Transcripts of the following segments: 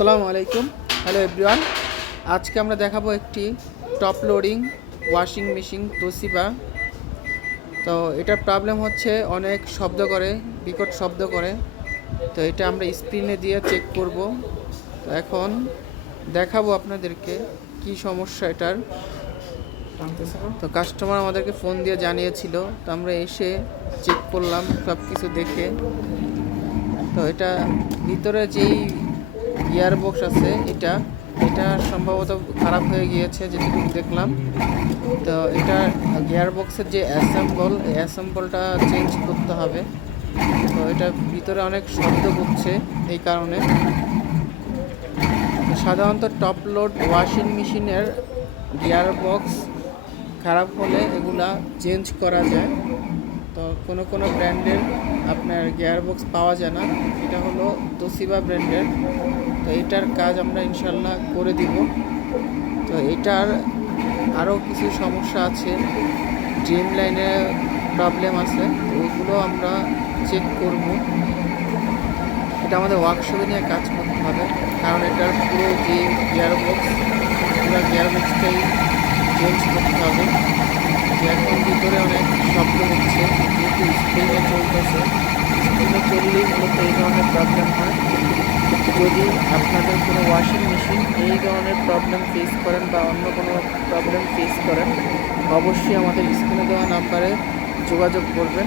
আসসালামু আলাইকুম। Hello everyone, আজকে আমরা দেখাবো একটি top loading washing machine Toshiba. তো এটার প্রবলেম হচ্ছে অনেক শব্দ করে, বিকট শব্দ করে। তো এটা আমরা স্ক্রিনে দিয়ে চেক করব। তো এখন দেখাবো আপনাদেরকে কি সমস্যা এটার। তো কাস্টমার আমাদেরকে ফোন দিয়ে জানিয়েছিল, তো আমরা এসে চেক করলাম সব কিছু দেখে। তো এটা ভিতরে যেই গিয়ারবক্স আছে এটা সম্ভবত খারাপ হয়ে গিয়েছে যেটুকু দেখলাম। তো এটা গিয়ারবক্সের যে অ্যাসেম্বলটা চেঞ্জ করতে হবে। তো এটা ভিতরে অনেক শব্দ করছে এই কারণে। সাধারণত টপ লোড ওয়াশিং মেশিনের গিয়ারবক্স খারাপ হলে এগুলা চেঞ্জ করা যায়। তো কোনো ব্র্যান্ডের আপনার গিয়ারবক্স পাওয়া যায় না, এটা হলো তোশিবা ব্র্যান্ডের। তো এটার কাজ আমরা ইনশাল্লাহ করে দিব। তো এটার আরও কিছু সমস্যা আছে, ড্রিম লাইনে প্রবলেম আছে, তো ওগুলো আমরা চেক করব। এটা আমাদের ওয়ার্কশপে নিয়ে কাজ করতে হবে, কারণ এটার পুরো যে গিয়ারবক্সটাই চেঞ্জ করতে হবে। এখন ভিতরে অনেক শব্দ হচ্ছে, যেহেতু স্ক্রিনে চলতেছে, স্ক্রিনে চললেই মূলত এই ধরনের প্রবলেম হয়। যদি আপনাদের কোনো ওয়াশিং মেশিন এই ধরনের প্রবলেম ফেস করেন বা অন্য কোনো প্রবলেম ফেস করেন, অবশ্যই আমাদের স্ক্রিনে দেওয়া নাম্বারে যোগাযোগ করবেন,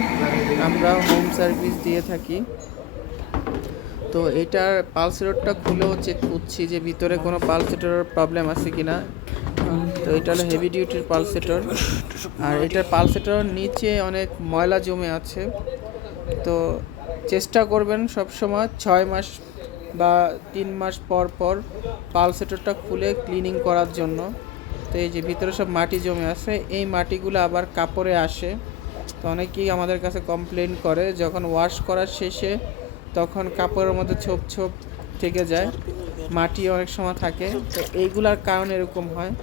আমরা হোম সার্ভিস দিয়ে থাকি। তো এটার পালসেটরটা খুলেও চেক করছি যে ভিতরে কোনো পালসেটরের প্রবলেম আছে কিনা। তো এটা হলো হেভি ডিউটির পালসেটর, আর এটার পালসেটরের নিচে অনেক ময়লা জমে আছে। তো চেষ্টা করবেন সবসময় 6 মাস বা 3 মাস পর পর পালসেটরটা খুলে ক্লিনিং করার জন্য। তো এই যে ভিতরে সব মাটি জমে আছে, এই মাটিগুলো আবার কাপড়ে আসে। তো অনেকেই আমাদের কাছে কমপ্লেন করে, যখন ওয়াশ করার শেষে তখন কাপড়ের মধ্যে ছোপ ছোপ থেকে যায়, মাটি অনেক সময় থাকে। তো এইগুলার কারণে এরকম হয়।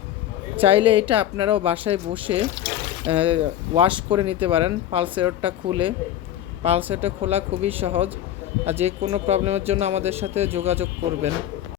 চাইলে এটা আপনারাও বাসায় বসে ওয়াশ করে নিতে পারেন পালসেটরটা খুলে। পালসেটরটা খোলা খুবই সহজ, আর যে কোনো প্রবলেমের জন্য আমাদের সাথে যোগাযোগ করবেন।